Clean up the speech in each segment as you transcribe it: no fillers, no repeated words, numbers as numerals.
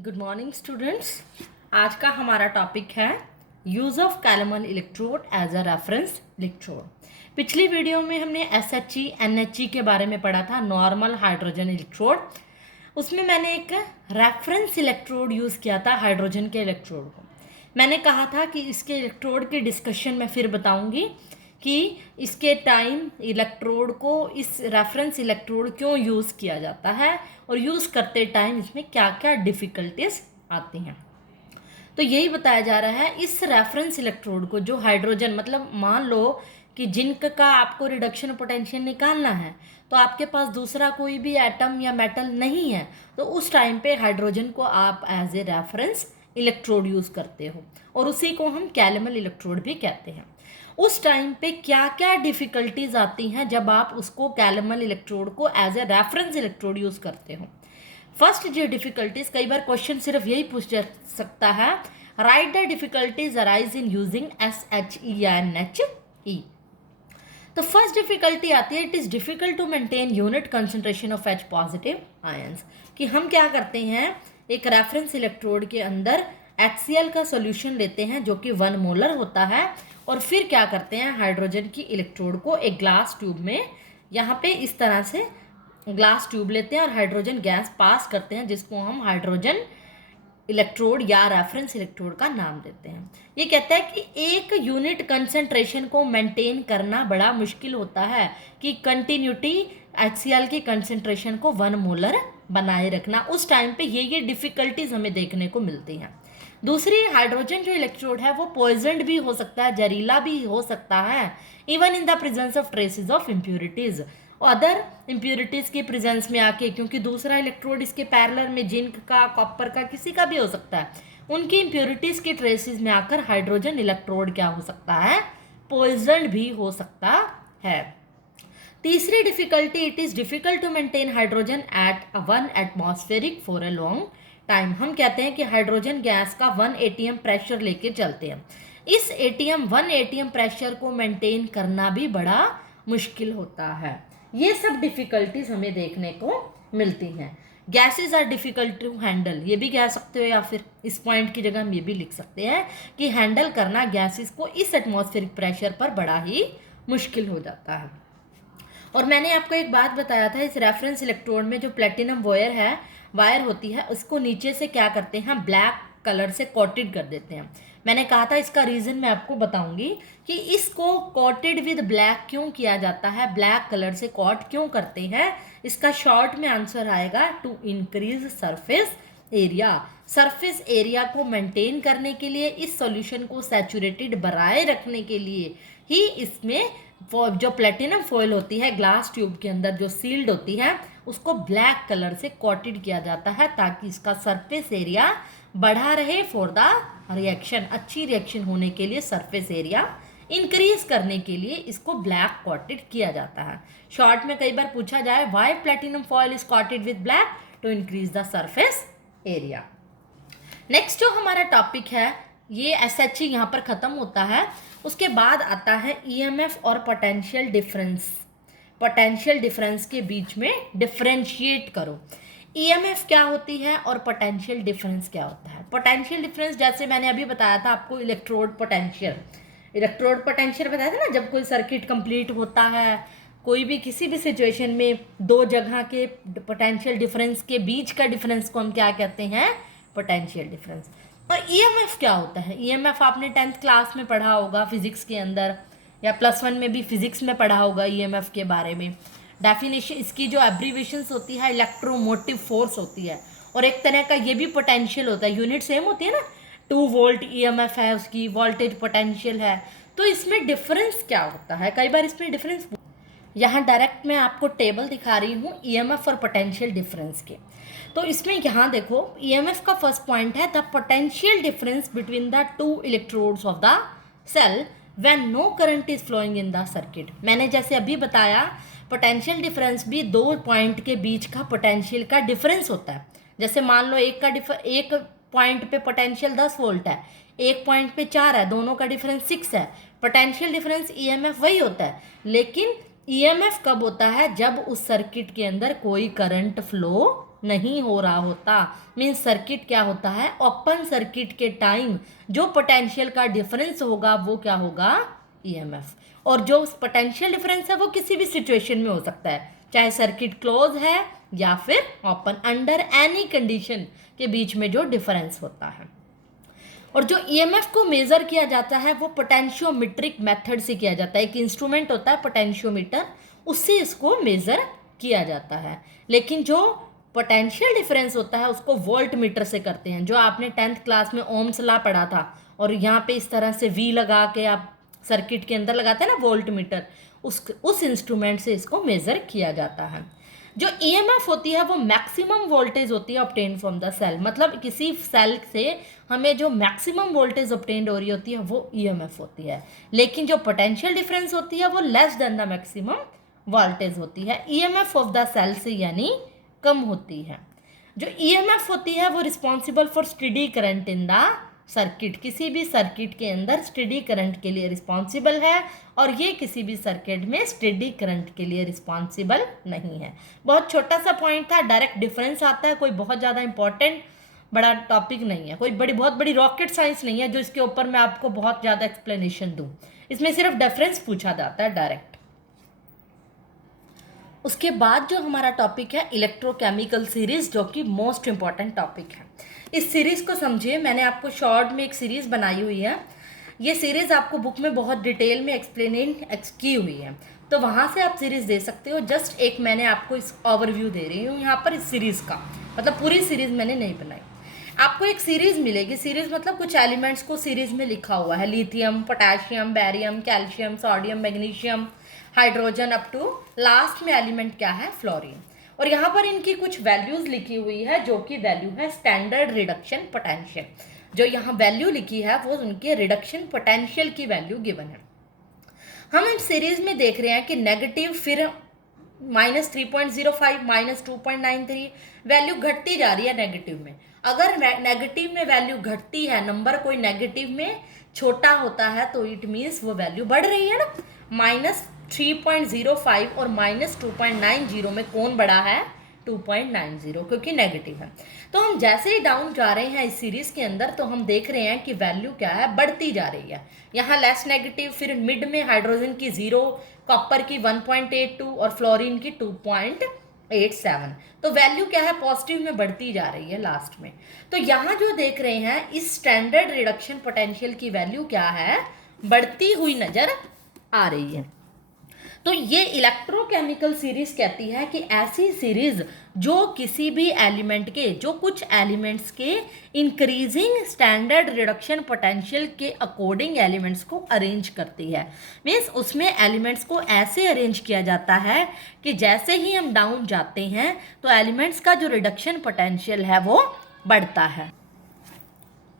Good morning students. आज का हमारा टॉपिक है use of calomel electrode as a reference electrode. पिछली वीडियो में हमने SHE NHE के बारे में पढ़ा था, नॉर्मल हाइड्रोजन इलेक्ट्रोड। उसमें मैंने एक रेफरेंस इलेक्ट्रोड यूज़ किया था हाइड्रोजन के इलेक्ट्रोड को। मैंने कहा था कि इसके इलेक्ट्रोड के डिस्कशन में फिर बताऊंगी कि इसके टाइम इलेक्ट्रोड को इस रेफरेंस इलेक्ट्रोड क्यों यूज़ किया जाता है और यूज़ करते टाइम इसमें क्या क्या डिफ़िकल्टीज आती हैं। तो यही बताया जा रहा है इस रेफरेंस इलेक्ट्रोड को, जो हाइड्रोजन मतलब मान लो कि जिंक का आपको रिडक्शन पोटेंशियल निकालना है तो आपके पास दूसरा कोई भी एटम या मेटल नहीं है, तो उस टाइम पे हाइड्रोजन को आप as a reference electrode use करते हो और उसी को हम कैलमल इलेक्ट्रोड भी कहते हैं। उस टाइम पे क्या क्या डिफ़िकल्टीज आती हैं जब आप उसको कैलमल इलेक्ट्रोड को as a reference electrode use करते हो। फर्स्ट जो डिफ़िकल्टीज, कई बार क्वेश्चन सिर्फ यही पूछ जा सकता है, write the difficulties arise in using SHE या NHE। तो फर्स्ट डिफ़िकल्टी आती है, it is difficult to maintain unit concentration of H positive ions. कि हम क्या करते हैं, एक रेफरेंस इलेक्ट्रोड के अंदर HCl का सोल्यूशन लेते हैं जो कि 1 मोलर होता है, और फिर क्या करते हैं, हाइड्रोजन की इलेक्ट्रोड को एक ग्लास ट्यूब में यहाँ पे इस तरह से ग्लास ट्यूब लेते हैं और हाइड्रोजन गैस पास करते हैं, जिसको हम हाइड्रोजन इलेक्ट्रोड या रेफरेंस इलेक्ट्रोड का नाम देते हैं। ये कहता है कि एक यूनिट कंसंट्रेशन को मेंटेन करना बड़ा मुश्किल होता है, कि कंटिन्यूटी HCl की कंसंट्रेशन को 1 मोलर बनाए रखना। उस टाइम पे ये डिफ़िकल्टीज हमें देखने को मिलती हैं। दूसरी, हाइड्रोजन जो इलेक्ट्रोड है वो पॉइजनड भी हो सकता है, जहरीला भी हो सकता है, even in the presence of traces of impurities, other impurities के प्रेजेंस में आके, क्योंकि दूसरा इलेक्ट्रोड इसके पैरेलल में जिंक का, कॉपर का, किसी का भी हो सकता है, उनकी इम्प्योरिटीज़ के ट्रेसेस में आकर हाइड्रोजन इलेक्ट्रोड क्या हो सकता है, पॉइजन भी हो सकता है। तीसरी difficulty, it is difficult to maintain hydrogen at 1 atmospheric for a long time. हम कहते हैं कि हाइड्रोजन गैस का 1 ATM प्रेशर लेके चलते हैं। इस 1 ATM प्रेशर को मेंटेन करना भी बड़ा मुश्किल होता है। ये सब डिफ़िकल्टीज हमें देखने को मिलती हैं। Gases are difficult to handle, ये भी कह सकते हो, या फिर इस पॉइंट की जगह हम ये भी लिख सकते हैं कि हैंडल करना गैसेज को इस एटमॉस्फेरिक प्रेशर पर बड़ा ही मुश्किल हो जाता है। और मैंने आपको एक बात बताया था, इस रेफरेंस इलेक्ट्रोड में जो प्लेटिनम वायर होती है, उसको नीचे से क्या करते हैं, ब्लैक कलर से कोटेड कर देते हैं। मैंने कहा था इसका रीज़न मैं आपको बताऊंगी कि इसको कोटेड विद ब्लैक क्यों किया जाता है, ब्लैक कलर से कोट क्यों करते हैं। इसका शॉर्ट में आंसर आएगा to increase surface area. Surface area को मेंटेन करने के लिए, इस सॉल्यूशन को सैचुरेटेड बनाए रखने के लिए ही इसमें जो प्लेटिनम फॉयल होती है ग्लास ट्यूब के अंदर जो सील्ड होती है, उसको ब्लैक कलर से कोटेड किया जाता है, ताकि इसका सरफेस एरिया बढ़ा रहे फॉर द रिएक्शन। अच्छी रिएक्शन होने के लिए सरफेस एरिया इंक्रीज करने के लिए इसको ब्लैक कोटेड किया जाता है। शॉर्ट में कई बार पूछा जाए, why platinum foil is coated with black, to increase the surface area. Next जो हमारा टॉपिक है, ये SHE यहाँ पर ख़त्म होता है। उसके बाद आता है EMF और पोटेंशियल डिफरेंस। पोटेंशियल डिफरेंस के बीच में डिफरेंशिएट करो, EMF क्या होती है और पोटेंशियल डिफरेंस क्या होता है। पोटेंशियल डिफरेंस, जैसे मैंने अभी बताया था आपको, इलेक्ट्रोड पोटेंशियल बताया था ना, जब कोई सर्किट कंप्लीट होता है, कोई भी किसी भी सिचुएशन में दो जगह के पोटेंशियल डिफरेंस के बीच का डिफरेंस को हम क्या कहते हैं, पोटेंशियल डिफरेंस। और EMF क्या होता है, EMF आपने 10th क्लास में पढ़ा होगा फिजिक्स के अंदर, या +1 में भी फिजिक्स में पढ़ा होगा EMF के बारे में। डेफिनेशन इसकी जो एब्रीवेशंस होती है, इलेक्ट्रोमोटिव फोर्स होती है, और एक तरह का ये भी पोटेंशियल होता है, यूनिट सेम होती है ना, 2 वोल्ट EMF है, उसकी वोल्टेज पोटेंशियल है। तो इसमें डिफरेंस क्या होता है, कई बार इसमें डिफरेंस, यहाँ डायरेक्ट मैं आपको टेबल दिखा रही हूँ EMF और पोटेंशियल डिफरेंस के। तो इसमें यहाँ देखो, EMF का फर्स्ट पॉइंट है the potential difference between the 2 electrodes of the cell when no current is flowing in the circuit. मैंने जैसे अभी बताया, पोटेंशियल डिफरेंस भी 2 पॉइंट के बीच का पोटेंशियल का डिफरेंस होता है। जैसे मान लो एक पॉइंट पे पोटेंशियल 10 वोल्ट है, एक पॉइंट पे 4 है, दोनों का डिफरेंस 6 है। पोटेंशियल डिफरेंस EMF वही होता है, लेकिन EMF कब होता है, जब उस सर्किट के अंदर कोई करंट फ्लो नहीं हो रहा होता। मीन्स सर्किट क्या होता है, ओपन सर्किट के टाइम जो पोटेंशियल का डिफरेंस होगा वो क्या होगा, ईएमएफ। और जो पोटेंशियल डिफरेंस है वो किसी भी सिचुएशन में हो सकता है, चाहे सर्किट क्लोज है या फिर ओपन, अंडर एनी कंडीशन के बीच में जो डिफरेंस होता है। और जो ईएमएफ को मेजर किया जाता है वो पोटेंशियोमीट्रिक मेथड से किया जाता है। एक इंस्ट्रूमेंट होता है पोटेंशियोमीटर, उससे इसको मेजर किया जाता है। लेकिन जो पोटेंशियल डिफरेंस होता है उसको वोल्ट मीटर से करते हैं, जो आपने 10th क्लास में ओम्स लॉ पढ़ा था। और यहाँ पे इस तरह से वी लगा के आप सर्किट के अंदर लगाते हैं ना वोल्ट मीटर, उस इंस्ट्रूमेंट से इसको मेजर किया जाता है। जो ईएमएफ होती है वो मैक्सिमम वोल्टेज होती है ऑब्टेन फ्रॉम द सेल, मतलब किसी सेल से हमें जो मैक्सिमम वोल्टेज ऑब्टेन हो रही होती है वो ईएमएफ होती है। लेकिन जो पोटेंशियल डिफरेंस होती है वो less than the maximum voltage होती है, ईएमएफ ऑफ द सेल से यानी कम होती है। जो ईएमएफ होती है वो responsible for steady current in the circuit, किसी भी सर्किट के अंदर स्टेडी करंट के लिए रिस्पॉन्सिबल है, और ये किसी भी सर्किट में स्टेडी करंट के लिए रिस्पॉन्सिबल नहीं है। बहुत छोटा सा पॉइंट था, डायरेक्ट डिफरेंस आता है, कोई बहुत ज़्यादा इंपॉर्टेंट बड़ा टॉपिक नहीं है, कोई बहुत बड़ी रॉकेट साइंस नहीं है जो इसके ऊपर मैं आपको बहुत ज़्यादा एक्सप्लेनेशन दूँ। इसमें सिर्फ डिफरेंस पूछा जाता है डायरेक्ट। उसके बाद जो हमारा टॉपिक है इलेक्ट्रोकेमिकल सीरीज, जो कि मोस्ट इम्पॉर्टेंट टॉपिक है। इस सीरीज़ को समझिए, मैंने आपको शॉर्ट में एक सीरीज़ बनाई हुई है। ये सीरीज़ आपको बुक में बहुत डिटेल में एक्सप्लेन की हुई है, तो वहाँ से आप सीरीज़ दे सकते हो। जस्ट एक मैंने आपको इस ओवरव्यू दे रही हूँ यहाँ पर इस सीरीज़ का, मतलब पूरी सीरीज़ मैंने नहीं बनाई। आपको एक सीरीज़ मिलेगी, सीरीज़ मतलब कुछ एलिमेंट्स को सीरीज़ में लिखा हुआ है, lithium, potassium, barium, calcium, sodium, magnesium, hydrogen, up to last में एलिमेंट क्या है, फ्लोरीन। और यहाँ पर इनकी कुछ वैल्यूज़ लिखी हुई है, जो कि वैल्यू है स्टैंडर्ड रिडक्शन पोटेंशियल। जो यहाँ वैल्यू लिखी है वो उनके रिडक्शन पोटेंशियल की वैल्यू गिवन है। हम इस सीरीज में देख रहे हैं कि नेगेटिव, फिर -3.05, -2.93 वैल्यू घटती जा रही है नेगेटिव में। अगर नेगेटिव में वैल्यू घटती है, नंबर कोई नेगेटिव में छोटा होता है, तो इट मीन्स वो वैल्यू बढ़ रही है ना। -3.05 और -2.90 में कौन बड़ा है, 2.90, क्योंकि नेगेटिव है। तो हम जैसे ही डाउन जा रहे हैं इस सीरीज के अंदर, तो हम देख रहे हैं कि वैल्यू क्या है, बढ़ती जा रही है। यहाँ लेस नेगेटिव, फिर मिड में हाइड्रोजन की 0, कॉपर की 1.82 और फ्लोरीन की 2.87। तो वैल्यू क्या है, पॉजिटिव में बढ़ती जा रही है लास्ट में। तो यहाँ जो देख रहे हैं इस स्टैंडर्ड रिडक्शन पोटेंशियल की वैल्यू क्या है, बढ़ती हुई नजर आ रही है। तो ये इलेक्ट्रोकेमिकल सीरीज कहती है कि ऐसी सीरीज जो किसी भी एलिमेंट के, जो कुछ एलिमेंट्स के इंक्रीजिंग स्टैंडर्ड रिडक्शन पोटेंशियल के अकॉर्डिंग एलिमेंट्स को अरेंज करती है। मीन्स उसमें एलिमेंट्स को ऐसे अरेंज किया जाता है कि जैसे ही हम डाउन जाते हैं तो एलिमेंट्स का जो रिडक्शन पोटेंशियल है वो बढ़ता है।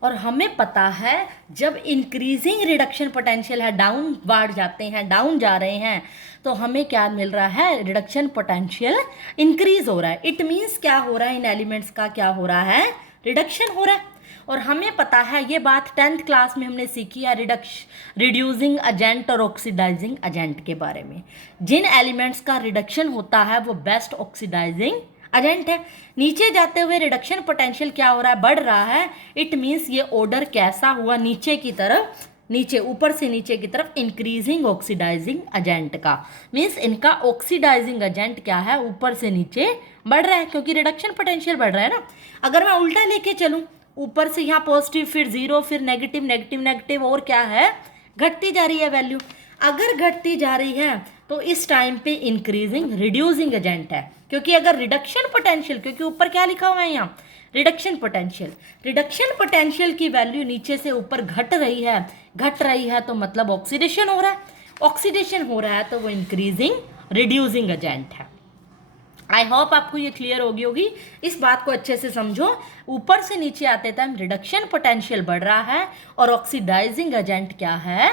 और हमें पता है जब इंक्रीजिंग रिडक्शन पोटेंशियल है, डाउनवर्ड जाते हैं, डाउन जा रहे हैं, तो हमें क्या मिल रहा है, रिडक्शन पोटेंशियल इंक्रीज हो रहा है। इट मीन्स क्या हो रहा है, इन एलिमेंट्स का क्या हो रहा है, रिडक्शन हो रहा है। और हमें पता है ये बात 10th क्लास में हमने सीखी है रिड्यूसिंग एजेंट और ऑक्सीडाइजिंग एजेंट के बारे में। जिन एलिमेंट्स का रिडक्शन होता है वो बेस्ट ऑक्सीडाइजिंग एजेंट है। नीचे जाते हुए रिडक्शन पोटेंशियल क्या हो रहा है, बढ़ रहा है। इट मीन्स ये ऑर्डर कैसा हुआ, नीचे की तरफ, नीचे, ऊपर से नीचे की तरफ इंक्रीजिंग ऑक्सीडाइजिंग एजेंट का। मीन्स इनका ऑक्सीडाइजिंग एजेंट क्या है, ऊपर से नीचे बढ़ रहा है, क्योंकि रिडक्शन पोटेंशियल बढ़ रहा है ना। अगर मैं उल्टा लेके चलूँ, ऊपर से यहाँ पॉजिटिव, फिर 0, फिर नेगेटिव, नेगेटिव, नेगेटिव, और क्या है, घटती जा रही है वैल्यू। अगर घटती जा रही है तो इस टाइम पे इंक्रीजिंग रिड्यूसिंग एजेंट है, क्योंकि अगर रिडक्शन पोटेंशियल, क्योंकि ऊपर क्या लिखा हुआ है यहाँ, रिडक्शन पोटेंशियल, रिडक्शन पोटेंशियल की वैल्यू नीचे से ऊपर घट रही है तो मतलब ऑक्सीडेशन हो रहा है। ऑक्सीडेशन हो रहा है तो वो इंक्रीजिंग रिड्यूसिंग एजेंट है। आई होप आपको ये क्लियर होगी। इस बात को अच्छे से समझो। ऊपर से नीचे आते टाइम रिडक्शन पोटेंशियल बढ़ रहा है और ऑक्सीडाइजिंग एजेंट क्या है,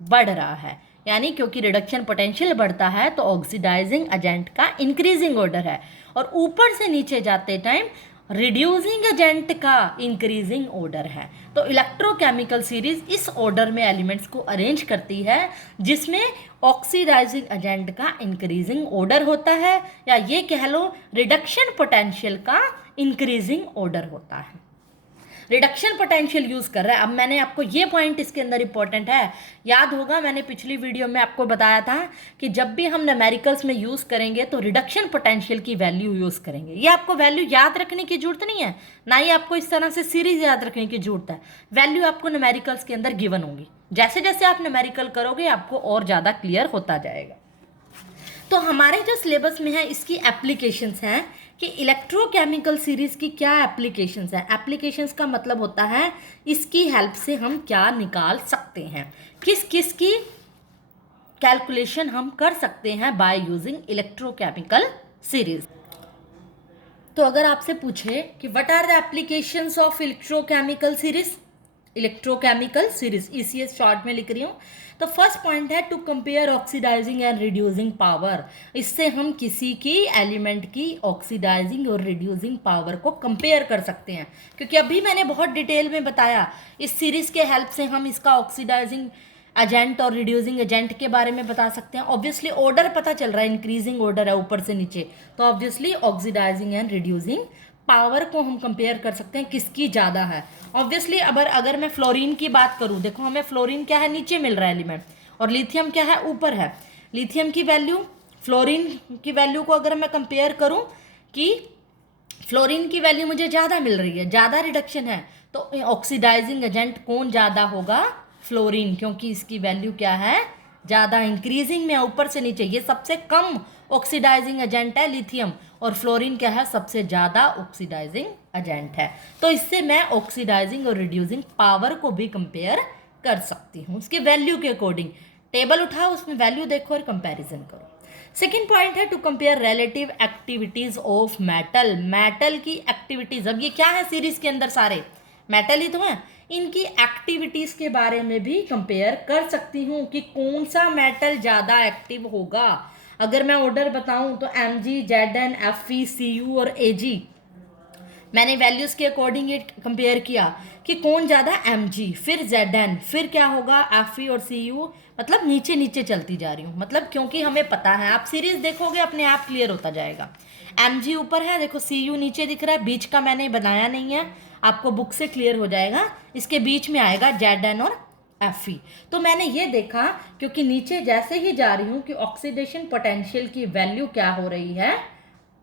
बढ़ रहा है। यानी क्योंकि रिडक्शन पोटेंशियल बढ़ता है तो ऑक्सीडाइजिंग एजेंट का इंक्रीजिंग ऑर्डर है, और ऊपर से नीचे जाते टाइम रिड्यूसिंग एजेंट का इंक्रीजिंग ऑर्डर है। तो इलेक्ट्रोकेमिकल सीरीज इस ऑर्डर में एलिमेंट्स को अरेंज करती है, जिसमें ऑक्सीडाइजिंग एजेंट का इंक्रीजिंग ऑर्डर होता है, या ये कह लो रिडक्शन पोटेंशियल का इंक्रीजिंग ऑर्डर होता है। रिडक्शन पोटेंशियल यूज़ कर रहा है। अब मैंने आपको ये पॉइंट इसके अंदर इंपॉर्टेंट है, याद होगा मैंने पिछली वीडियो में आपको बताया था कि जब भी हम न्यूमेरिकल्स में यूज़ करेंगे तो रिडक्शन पोटेंशियल की वैल्यू यूज़ करेंगे। ये आपको वैल्यू याद रखने की जरूरत नहीं है, ना ही आपको इस तरह से सीरीज याद रखने की जरूरत है। वैल्यू आपको न्यूमेरिकल्स के अंदर गिवन होगी, जैसे जैसे आप न्यूमेरिकल करोगे आपको और ज़्यादा क्लियर होता जाएगा। तो हमारे जो सिलेबस में है इसकी एप्लीकेशंस हैं कि इलेक्ट्रोकेमिकल सीरीज की क्या एप्लीकेशंस हैं। एप्लीकेशंस का मतलब होता है इसकी हेल्प से हम क्या निकाल सकते हैं, किस किस की कैलकुलेशन हम कर सकते हैं बाय यूजिंग इलेक्ट्रोकेमिकल सीरीज। तो अगर आपसे पूछे कि what are the applications of electrochemical series, electrochemical series ECS शॉर्ट में लिख रही हूँ, तो फर्स्ट पॉइंट है to compare oxidising and reducing power. इससे हम किसी की एलिमेंट की ऑक्सीडाइजिंग और रिड्यूसिंग पावर को कंपेयर कर सकते हैं, क्योंकि अभी मैंने बहुत डिटेल में बताया इस सीरीज के हेल्प से हम इसका ऑक्सीडाइजिंग एजेंट और रिड्यूसिंग एजेंट के बारे में बता सकते हैं। ऑब्वियसली ऑर्डर पता चल रहा है, इंक्रीजिंग ऑर्डर है ऊपर से नीचे, तो obviously oxidising and reducing power को हम कंपेयर कर सकते हैं किसकी ज़्यादा है। ऑब्वियसली अगर मैं फ्लोरीन की बात करूं, देखो हमें फ्लोरीन क्या है नीचे मिल रहा है एलिमेंट, और लिथियम क्या है ऊपर है। लिथियम की वैल्यू फ्लोरीन की वैल्यू को अगर मैं कंपेयर करूं कि फ्लोरीन की वैल्यू मुझे ज़्यादा मिल रही है, ज़्यादा रिडक्शन है, तो ऑक्सीडाइजिंग एजेंट कौन ज़्यादा होगा, फ्लोरीन, क्योंकि इसकी वैल्यू क्या है ज़्यादा, इंक्रीजिंग में ऊपर से नीचे। ये सबसे कम ऑक्सीडाइजिंग एजेंट है लिथियम, और फ्लोरीन क्या है सबसे ज़्यादा ऑक्सीडाइजिंग एजेंट है। तो इससे मैं ऑक्सीडाइजिंग और रिड्यूसिंग पावर को भी कंपेयर कर सकती हूँ उसके वैल्यू के अकॉर्डिंग। टेबल उठाओ, उसमें वैल्यू देखो और कंपैरिजन करो। सेकेंड पॉइंट है to compare relative activities of metal. Metal की एक्टिविटीज, अब ये क्या है सीरीज के अंदर सारे मेटल ही तो हैं, इनकी एक्टिविटीज के बारे में भी कंपेयर कर सकती हूँ कि कौन सा मेटल ज़्यादा एक्टिव होगा। अगर मैं ऑर्डर बताऊं तो Mg, Zn, Fe, Cu और Ag, मैंने वैल्यूज़ के अकॉर्डिंग ये कंपेयर किया कि कौन ज़्यादा Mg, फिर Zn, फिर क्या होगा Fe और Cu, मतलब नीचे नीचे चलती जा रही हूँ, मतलब क्योंकि हमें पता है, आप सीरीज देखोगे अपने आप क्लियर होता जाएगा। Mg ऊपर है, देखो Cu नीचे दिख रहा है, बीच का मैंने बनाया नहीं है, आपको बुक से क्लियर हो जाएगा, इसके बीच में आएगा Zn और Fe। तो मैंने ये देखा क्योंकि नीचे जैसे ही जा रही हूँ कि ऑक्सीडेशन पोटेंशियल की वैल्यू क्या हो रही है,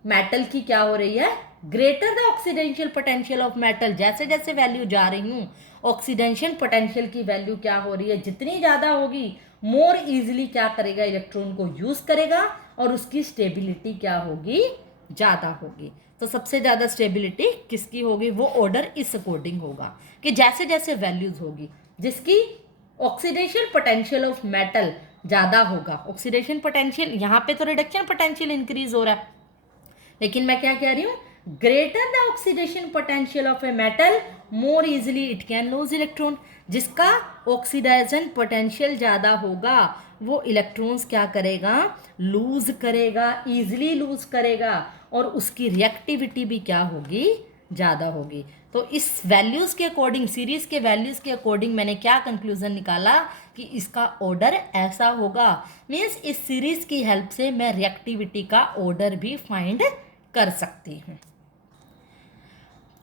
मेटल की क्या हो रही है, greater the oxidation potential of metal. जैसे जैसे वैल्यू जा रही हूँ ऑक्सीडेशन पोटेंशियल की वैल्यू क्या हो रही है, जितनी ज़्यादा होगी मोर इजीली क्या करेगा, इलेक्ट्रॉन को यूज़ करेगा, और उसकी स्टेबिलिटी क्या होगी, ज़्यादा होगी। तो सबसे ज़्यादा स्टेबिलिटी किसकी होगी, वो ऑर्डर इस अकॉर्डिंग होगा कि जैसे जैसे वैल्यूज़ होगी जिसकी ऑक्सीडेशन पोटेंशियल ऑफ मेटल ज़्यादा होगा। ऑक्सीडेशन पोटेंशियल, यहाँ पे तो रिडक्शन पोटेंशियल इंक्रीज हो रहा है, लेकिन मैं क्या कह रही हूँ, greater the oxidation potential of a metal more easily it can lose electron. जिसका ऑक्सीडेशन पोटेंशियल ज़्यादा होगा वो इलेक्ट्रॉन्स क्या करेगा, लूज करेगा, इजिली लूज करेगा, और उसकी रिएक्टिविटी भी क्या होगी, ज़्यादा होगी। तो इस वैल्यूज़ के अकॉर्डिंग, सीरीज़ के वैल्यूज़ के अकॉर्डिंग मैंने क्या कंक्लूजन निकाला कि इसका ऑर्डर ऐसा होगा। मीन्स इस सीरीज़ की हेल्प से मैं रिएक्टिविटी का ऑर्डर भी फाइंड कर सकती हूँ।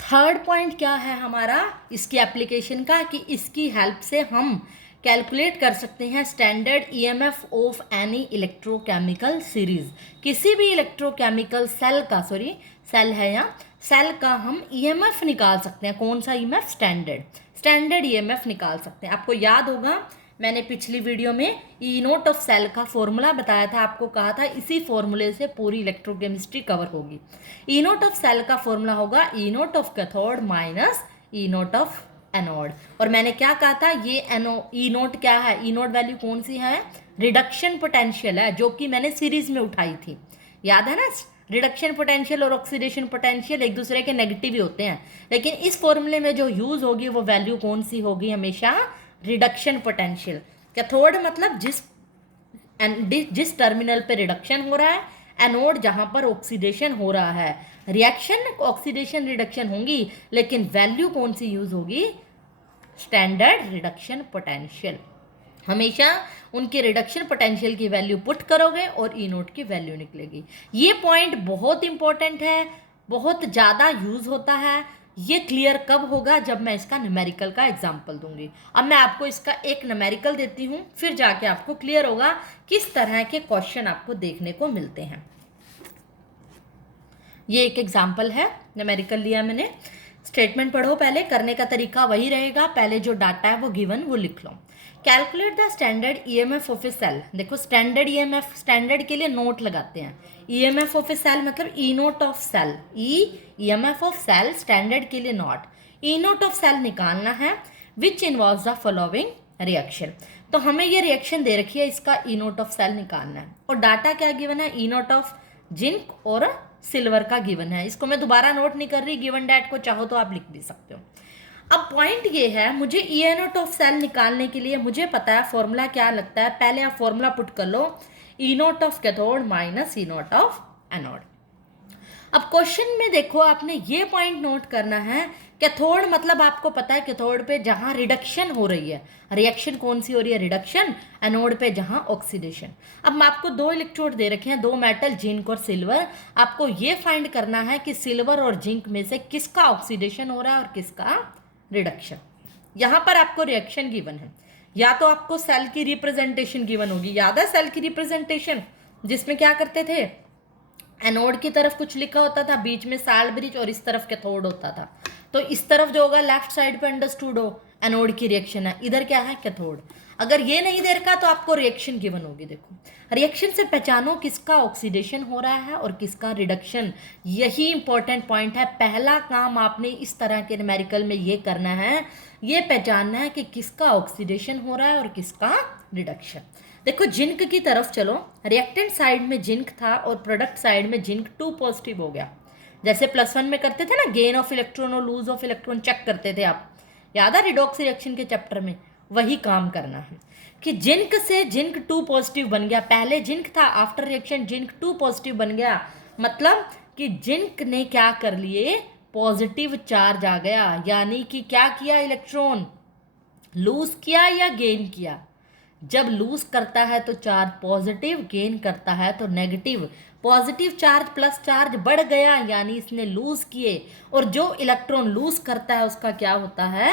थर्ड पॉइंट क्या है हमारा इसकी एप्लीकेशन का, कि इसकी हेल्प से हम कैलकुलेट कर सकते हैं standard EMF of any electrochemical series. किसी भी इलेक्ट्रोकेमिकल सेल का, सॉरी सेल है या सेल का हम EMF निकाल सकते हैं। कौन सा EMF, स्टैंडर्ड EMF निकाल सकते हैं। आपको याद होगा मैंने पिछली वीडियो में E0 ऑफ सेल का फॉर्मूला बताया था, आपको कहा था इसी फॉर्मूले से पूरी इलेक्ट्रोकेमिस्ट्री कवर होगी। E0 ऑफ सेल का फॉर्मूला होगा E0 of cathode minus E0 of anode. और मैंने क्या कहा था, ये E0 क्या है, E0 वैल्यू कौन सी है, रिडक्शन पोटेंशियल है, जो कि मैंने सीरीज में उठाई थी, याद है ना। रिडक्शन पोटेंशियल और ऑक्सीडेशन पोटेंशियल एक दूसरे के नेगेटिव ही होते हैं, लेकिन इस फॉर्मूले में जो यूज होगी वो वैल्यू कौन सी होगी, हमेशा रिडक्शन पोटेंशियल। कैथोड मतलब जिस टर्मिनल पे रिडक्शन हो रहा है, एनोड जहां पर ऑक्सीडेशन हो रहा है। रिएक्शन ऑक्सीडेशन रिडक्शन होंगी, लेकिन वैल्यू कौन सी यूज होगी, स्टैंडर्ड रिडक्शन पोटेंशियल। हमेशा उनके रिडक्शन पोटेंशियल की वैल्यू पुट करोगे और ई नोट की वैल्यू निकलेगी। ये पॉइंट बहुत इंपॉर्टेंट है, बहुत ज़्यादा यूज़ होता है। ये क्लियर कब होगा? जब मैं इसका न्यूमेरिकल का एग्जाम्पल दूंगी। अब मैं आपको इसका एक न्यूमेरिकल देती हूँ, फिर जाके आपको क्लियर होगा किस तरह के क्वेश्चन आपको देखने को मिलते हैं। ये एक एग्जाम्पल है, न्यूमेरिकल लिया मैंने। स्टेटमेंट पढ़ो पहले, करने का तरीका वही रहेगा, पहले जो डाटा है वो गिवन वो लिख लो। Calculate the standard EMF of a cell. देखो स्टैंडर्ड ईएमएफ, स्टैंडर्ड के लिए नोट लगाते हैं। ईएमएफ ऑफ ए सेल मतलब E note of cell, EMF of cell standard के लिए naught. E note of cell निकालना है which involves the following reaction. तो हमें ये रिएक्शन दे रखी है, इसका ई नोट ऑफ सेल निकालना है। और डाटा क्या गिवन है? ई नोट ऑफ जिंक और सिल्वर का गिवन है। इसको मैं दोबारा नोट नहीं कर रही, गिवन डैट को चाहो तो आप लिख भी सकते हो। अब पॉइंट ये है, मुझे ई नोट ऑफ सेल निकालने के लिए मुझे पता है फॉर्मूला क्या लगता है। पहले आप फॉर्मूला पुट कर लो, E note of cathode minus E note of anode. अब क्वेश्चन में देखो आपने ये पॉइंट नोट करना है, कैथोड मतलब आपको पता है कैथोड पे जहां रिडक्शन हो रही है, रिएक्शन कौन सी हो रही है? रिडक्शन। एनोड पे जहां ऑक्सीडेशन। अब आपको दो इलेक्ट्रोड दे रखे हैं, दो मेटल जिंक और सिल्वर। आपको ये फाइंड करना है कि सिल्वर और जिंक में से किसका ऑक्सीडेशन हो रहा है और किसका रिडक्शन। यहां पर आपको रिएक्शन गिवन है, या तो आपको सेल की रिप्रेजेंटेशन गिवन होगी। याद है सेल की रिप्रेजेंटेशन, जिसमें क्या करते थे, एनोड की तरफ कुछ लिखा होता था, बीच में साल्ट ब्रिज और इस तरफ कैथोड होता था। तो इस तरफ जो होगा लेफ्ट साइड पे अंडरस्टूड हो, एनोड की रिएक्शन है, इधर क्या है? कैथोड। अगर ये नहीं दे रखा तो आपको रिएक्शन गिवन होगी। देखो रिएक्शन से पहचानो किसका ऑक्सीडेशन हो रहा है और किसका रिडक्शन। यही इंपॉर्टेंट पॉइंट है। पहला काम आपने इस तरह के न्यूमेरिकल में ये करना है, ये पहचानना है कि किसका ऑक्सीडेशन हो रहा है और किसका रिडक्शन। देखो जिंक की तरफ चलो, रिएक्टेंट साइड में जिंक था और प्रोडक्ट साइड में जिंक 2 पॉजिटिव हो गया। जैसे +1 में करते थे ना, गेन ऑफ इलेक्ट्रॉन और लूज ऑफ इलेक्ट्रॉन चेक करते थे आप, याद है रिडॉक्स रिएक्शन के चैप्टर में? वही काम करना है कि जिंक से जिंक 2 पॉजिटिव बन गया। पहले जिंक था, आफ्टर रिएक्शन जिंक 2 पॉजिटिव बन गया, मतलब कि जिंक ने क्या कर लिए? पॉजिटिव चार्ज आ गया। यानी कि क्या किया? इलेक्ट्रॉन लूज किया या गेन किया? जब लूज करता है तो चार्ज पॉजिटिव, गेन करता है तो negative. Positive charge plus charge बढ़ गया, यानी इसने लूज किए। और जो इलेक्ट्रॉन लूज करता है उसका क्या होता है?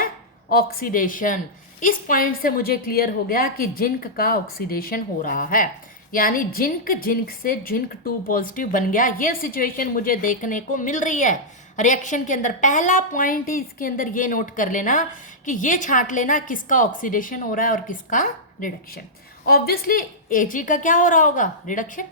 ऑक्सीडेशन। इस पॉइंट से मुझे क्लियर हो गया कि जिंक का ऑक्सीडेशन हो रहा है, यानी जिंक से जिंक 2 पॉजिटिव बन गया। ये सिचुएशन मुझे देखने को मिल रही है रिएक्शन के अंदर। पहला पॉइंट ही इसके अंदर ये नोट कर लेना कि ये छांट लेना किसका ऑक्सीडेशन हो रहा है और किसका रिडक्शन। ऑब्वियसली एजी का क्या हो रहा होगा? रिडक्शन।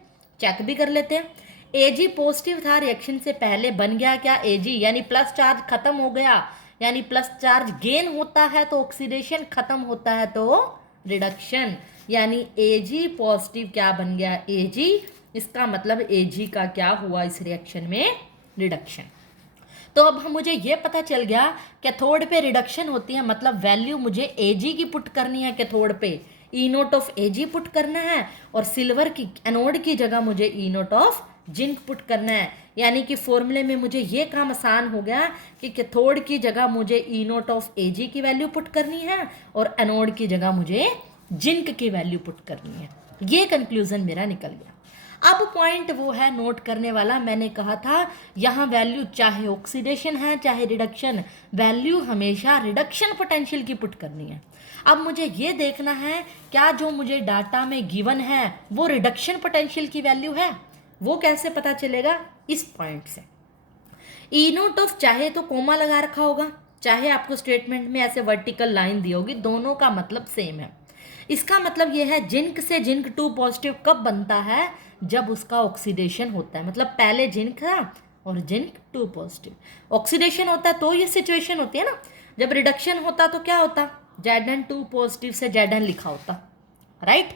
चेक भी कर लेते हैं। एजी पॉजिटिव था, रिएक्शन से पहले बन गया क्या? एजी, यानी प्लस चार्ज खत्म हो गया, यानी प्लस चार्ज गेन होता है तो ऑक्सीडेशन, खत्म होता है तो रिडक्शन। यानी एजी पॉजिटिव क्या बन गया? एजी। इसका मतलब एजी का क्या हुआ इस रिएक्शन में? रिडक्शन। तो अब मुझे ये पता चल गया कैथोड पे रिडक्शन होती है, मतलब वैल्यू मुझे एजी की पुट करनी है कैथोड पे, ई नोट ऑफ एजी पुट करना है। और सिल्वर की एनोड की जगह मुझे ई नोट ऑफ जिंक पुट करना है। यानी कि फॉर्मूले में मुझे ये काम आसान हो गया कि कैथोड की जगह मुझे ई नोट ऑफ एजी की वैल्यू पुट करनी है और एनोड की जगह मुझे जिंक की वैल्यू पुट करनी है। ये कंक्लूजन मेरा निकल गया। अब पॉइंट वो है नोट करने वाला, मैंने कहा था यहाँ वैल्यू चाहे ऑक्सीडेशन है चाहे रिडक्शन, वैल्यू हमेशा रिडक्शन पोटेंशियल की पुट करनी है। अब मुझे ये देखना है क्या जो मुझे डाटा में गिवन है वो रिडक्शन पोटेंशियल की वैल्यू है। वो कैसे पता चलेगा? इस पॉइंट से। ई नोट ऑफ, चाहे तो कोमा लगा रखा होगा, चाहे आपको स्टेटमेंट में ऐसे वर्टिकल लाइन दी होगी, दोनों का मतलब सेम है। इसका मतलब यह है जिंक से जिंक 2 पॉजिटिव कब बनता है? जब उसका ऑक्सीडेशन होता है। मतलब पहले जिंक था और जिंक 2 पॉजिटिव। ऑक्सीडेशन होता है तो ये सिचुएशन होती है ना। जब रिडक्शन होता तो क्या होता? Zn2 पॉजिटिव से Zn लिखा होता, राइट।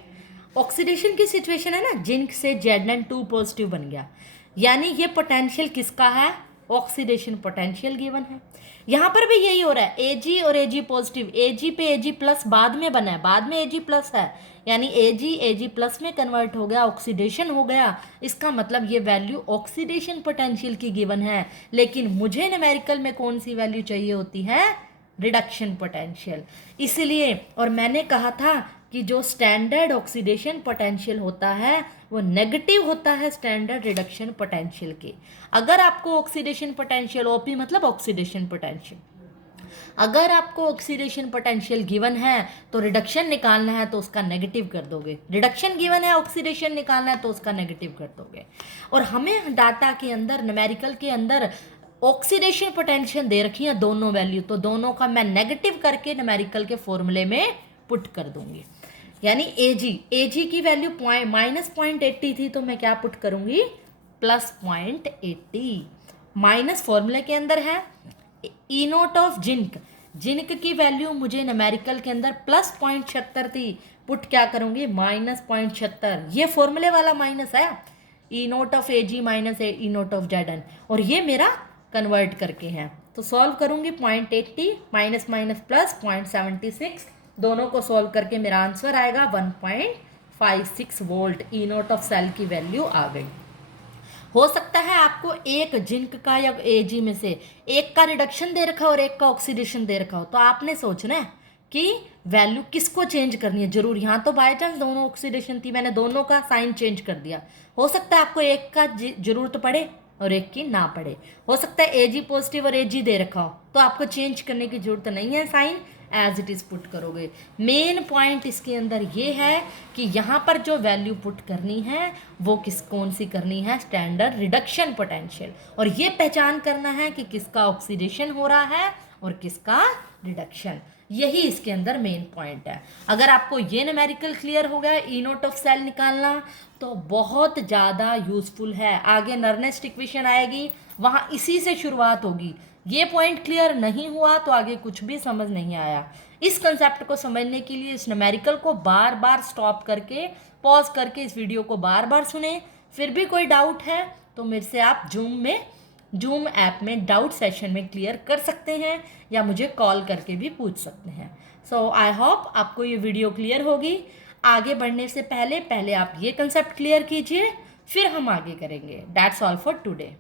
ऑक्सीडेशन की सिचुएशन है ना, जिंक से Zn2 पॉजिटिव बन गया, यानी ये पोटेंशियल किसका है? ऑक्सीडेशन पोटेंशियल गिवन है। यहाँ पर भी यही हो रहा है, एजी और एजी पॉजिटिव, एजी पे एजी प्लस बाद में बना है, बाद में एजी प्लस है, यानी एजी प्लस में कन्वर्ट हो गया, ऑक्सीडेशन हो गया। इसका मतलब ये वैल्यू ऑक्सीडेशन पोटेंशियल की गिवन है। लेकिन मुझे न्यूमेरिकल में कौन सी वैल्यू चाहिए होती है? Reduction potential. इसलिए, और मैंने कहा था कि जो स्टैंडर्ड ऑक्सीडेशन पोटेंशियल होता है वो नेगेटिव होता है स्टैंडर्ड रिडक्शन पोटेंशियल के। अगर आपको ऑक्सीडेशन पोटेंशियल, ओपी मतलब ऑक्सीडेशन पोटेंशियल, अगर आपको ऑक्सीडेशन पोटेंशियल गिवन है तो रिडक्शन निकालना है तो उसका नेगेटिव कर दोगे, रिडक्शन गिवन है ऑक्सीडेशन निकालना है तो उसका नेगेटिव कर दोगे। और हमें डाटा के अंदर, न्यूमेरिकल के अंदर ऑक्सीडेशन पोटेंशियल दे रखी है दोनों वैल्यू, तो दोनों का मैं नेगेटिव करके न्यूमेरिकल के फॉर्मूले में पुट कर दूंगी। यानी एजी की वैल्यू -0.80 थी तो मैं क्या पुट करूंगी, +0.80 माइनस फॉर्मूले के अंदर है ई नोट ऑफ जिंक की वैल्यू मुझे न्यूमेरिकल के अंदर +0.76 थी, पुट क्या करूंगी, -0.76, ये फॉर्मूले वाला माइनस है, E note of Ag minus E note of Zn, और ये मेरा कन्वर्ट करके है। तो सॉल्व करूंगी 0.80 माइनस माइनस प्लस 0.76, दोनों को सॉल्व करके मेरा आंसर आएगा 1.56 volt. E note of cell की वैल्यू आ गई। हो सकता है आपको एक जिंक का या एजी में से एक का रिडक्शन दे रखा हो और एक का ऑक्सीडेशन दे रखा हो, तो आपने सोचना है कि वैल्यू किसको चेंज करनी है। जरूर यहाँ तो बाय चांस दोनों ऑक्सीडेशन थी, मैंने दोनों का साइन चेंज कर दिया। हो सकता है आपको एक का जरूरत पड़े और एक की ना पड़े। हो सकता है एजी पॉजिटिव और एजी दे रखा हो तो आपको चेंज करने की जरूरत नहीं है, sign as it is put करोगे। मेन पॉइंट इसके अंदर ये है कि यहाँ पर जो वैल्यू पुट करनी है वो कौन सी करनी है, स्टैंडर्ड रिडक्शन पोटेंशियल, और ये पहचान करना है कि किसका ऑक्सीडेशन हो रहा है और किसका रिडक्शन। यही इसके अंदर मेन पॉइंट है। अगर आपको ये न्यूमेरिकल क्लियर हो गया, ई नोट ऑफ सेल निकालना, तो बहुत ज़्यादा यूजफुल है। आगे नर्नेस्ट इक्वेशन आएगी, वहाँ इसी से शुरुआत होगी। ये पॉइंट क्लियर नहीं हुआ तो आगे कुछ भी समझ नहीं आया। इस कंसेप्ट को समझने के लिए इस न्यूमेरिकल को बार बार स्टॉप करके, पॉज करके इस वीडियो को बार बार सुने। फिर भी कोई डाउट है तो मेरे से आप जूम ऐप में डाउट सेशन में क्लियर कर सकते हैं या मुझे कॉल करके भी पूछ सकते हैं। सो आई होप आपको ये वीडियो क्लियर होगी। आगे बढ़ने से पहले आप ये कंसेप्ट क्लियर कीजिए, फिर हम आगे करेंगे। That's all for today.